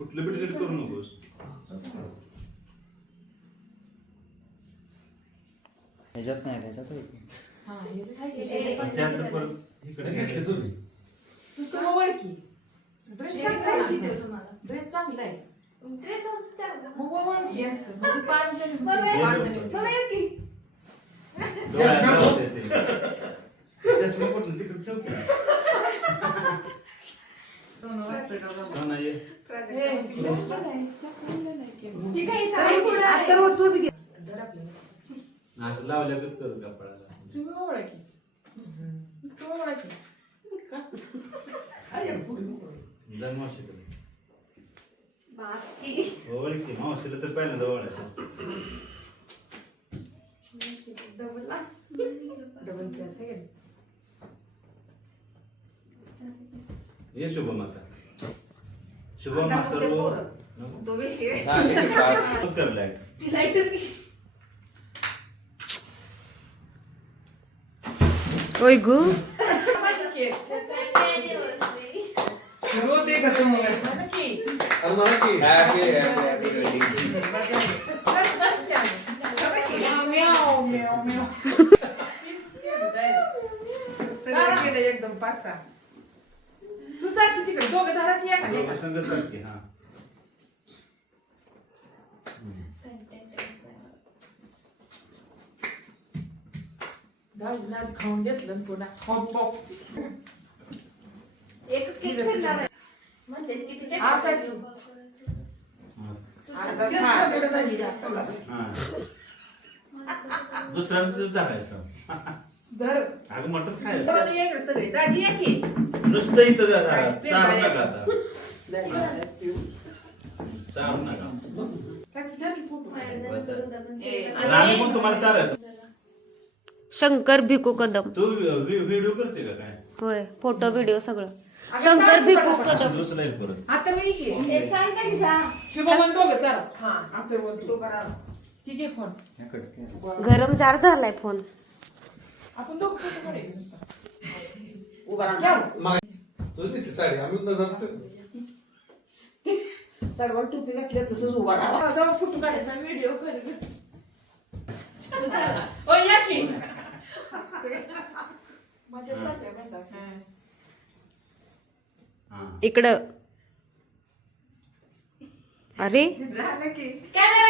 कुठलं बी डिलीट करू नकोस. ह्याच्यात नाही ह्याच्यात त्याचं परत इकडे घ्यायचं. ड्रेस चांगला आहे. ड्रेस असं चांगला. मग ओळखी असतं. म्हणजे 5 जण मग चष्मा कुठून तिकडे चौकी सोना ये. ठीक आहे आता धर आपल्याला. असं लावल्यागत करू कपाळाला. तुम्ही ओळखी. नुसतं ओळखी. जण मावशीकडे बाकी ओळखी मावशीला तर पहिल्यांदा ओळखायचं. डबल चेस आहे. ये शुभमाता. शुभमाता रो तो विषय झाले की पाच. करलाय. लाईटच ओय गो सुरू होते का तुम्ही अरे मला की हॅपी हॅपी एकदम 5-6 तू सारखी तिकडे दोघं दारात या का संगत सारखी. हा आज खाऊन घेतलं आणि पुन्हा खाऊन पॉप एकच केक फिरणार आहे. म्हणले किती चेक आता तू हा. दुसऱ्यांचं धरायचं. धर अगं मटण खायचं दाजी या इकडे सगळे दाजी या की नुसतं इथं जा जरा. चारू नका आता. चारू नका. त्याची धर की फोटो आम्ही पण तुम्हाला चारायचं. शंकर भिकू कदम तू व्हिडिओ करते का काय? होय फोटो व्हिडिओ सगळं शंकर भिकू कदम दुसरं परत आता मी की सांगता की सांग शुभमन दोघं चला हा आपलं तो करा ठीक आहे फोन गरम जार झालाय फोन आपण दोघं फोटो काढायचे नुसतं उभा राहा तुझी दिसली साडी आम्ही नजर सर्वांनी टोपी घातल्या तसंच उभा राहा जाऊ फोटो काढायचा व्हिडिओ कर झाला. ओ या की मजा चालल्या म्हणतात हा. इकडं अरे झालं की कॅमेरा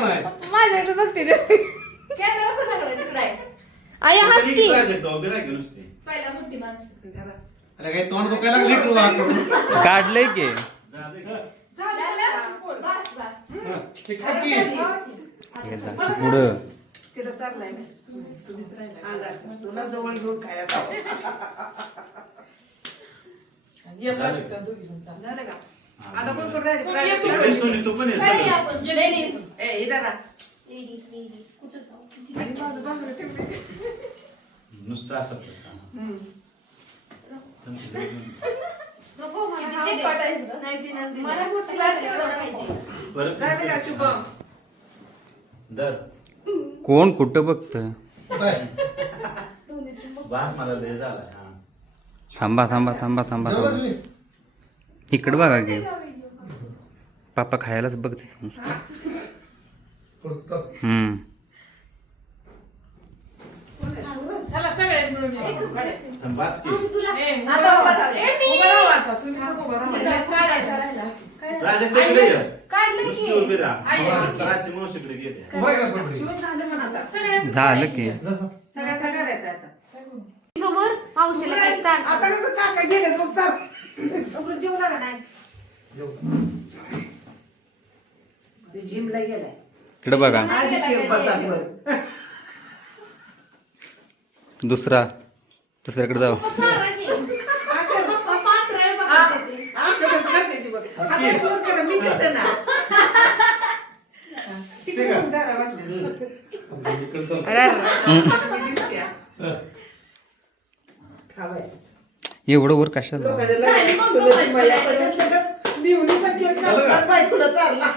नाही माझ्याकडे बघते कॅमेरा कोणाकडे तिकडे आहे. आई हस की प्राजक्त उभी राहा की नुसती. पहिला मोठी माणसं अरे काही तोंड दुखायला लागली तू काढलंय की झालं का? झालं? बस बस ठीक आहे की पुढं तिला चाललाय ना तुला जवळ घेऊन खायला ये बाजूला दोघी जण चालले. झालं का हा. आता कोण कोण राहिले? तुम्ही येतो तू पण सोनी, तू पण ये काय सगळं. आपण लेडीज ए इधर राहा. लेडीज लेडीज कुठं जाऊ किती आणि माझं बाजूला ठेवलं. नुसतं असं करता. नको मला हात पाडायचं नाही ती नंदी मला मोठी लागली पाहिजे परत झालं का शुभम दर कोण कुठं बघतोय वास मला लय झाला. हा. थांबा थांबा थांबा थांबा थांबा इकडं बघा की पापा खायलाच बघते नुसतं. चला सगळ्यात मिळून या. आणि बास की. तुला ए, आता उभा राहा. ए, मी उभं राहू आता. तुम्ही पण उभं राहा. तिला काढायचा राहिला काय प्राजक्त इकडे ये. काढलं नुसती की उभी राहा. आई, आई. प्राची मावशीकडे गेले. शिवून झालं म्हणा आता सगळ्यात झालं की सगळ्याचा काढायचा आता समोर मावशीला काय चाल आता कसं काका गेलेत मग चाल सगळं जेवू लागा नाही ते जिमला गेलाय इकडं बघा आधी ते बचावर दुसऱ्याकडे जाऊ सारा की पप्पा पात्र आहे बघा ते. कसं करते ती बघ. आता सुरू केलं मी दिसते ना तिकडे पण जरा वाटलं. इकडे चल मी दिसते खावाय एवढं वर कशाला लोकांना लागलं. सुनेची माया त्याच्यात सगळं मिळवणीचा केक काढला, बायकोला चालला